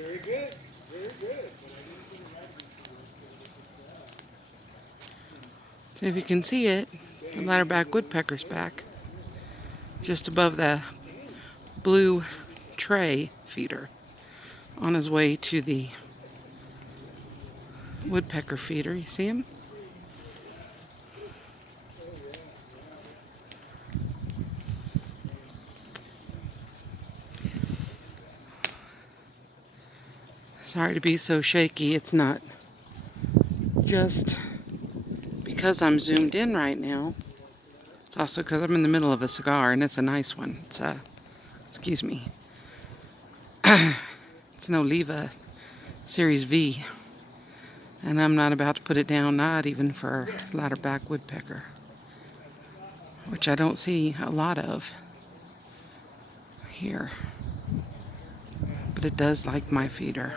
Very good. Very good. So if you can see it, the ladderback woodpecker's back, just above the blue tray feeder, on his way to the woodpecker feeder. You see him? Sorry to be so shaky. It's not just because I'm zoomed in right now. It's also because I'm in the middle of a cigar, and it's a nice one. It's a, excuse me, it's an Oliva Series V. And I'm not about to put it down, not even for ladderback woodpecker, which I don't see a lot of here. But it does like my feeder.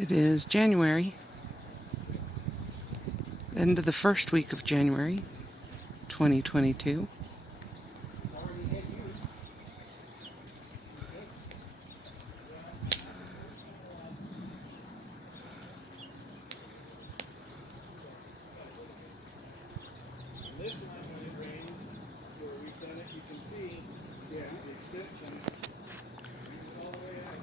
It is January, end of the first week of January, 2022. This line when it rains, where we've done it, you can see, yeah, the extension all the way out.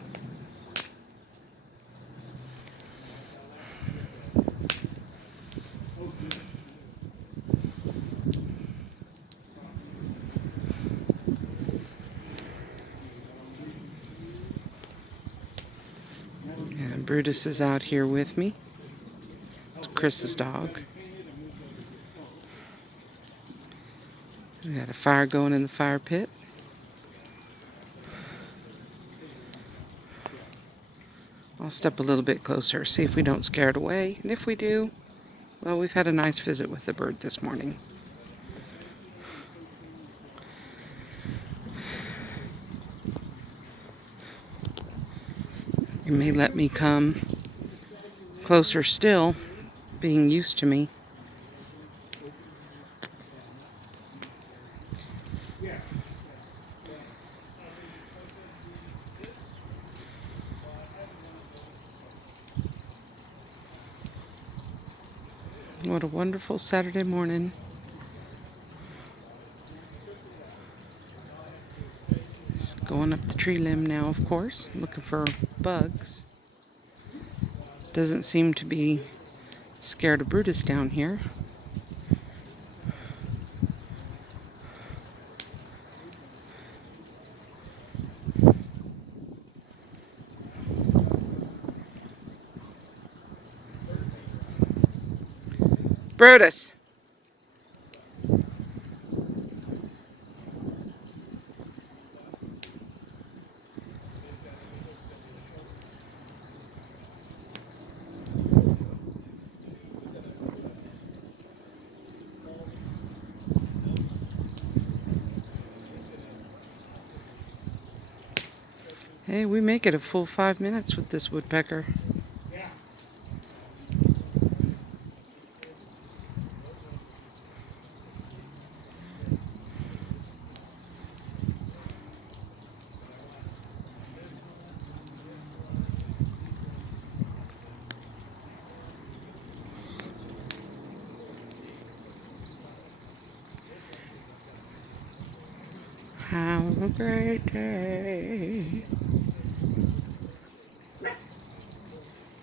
Oh, good. And Brutus is out here with me. It's Chris's dog. We got a fire going in the fire pit. I'll step a little bit closer, see if we don't scare it away. And if we do, well, we've had a nice visit with the bird this morning. You may let me come closer still, being used to me. What a wonderful Saturday morning. Just going up the tree limb now, of course, looking for bugs. Doesn't seem to be scared of Brutus down here. Brutus! Hey, we make it a full 5 minutes with this woodpecker. Have a great day.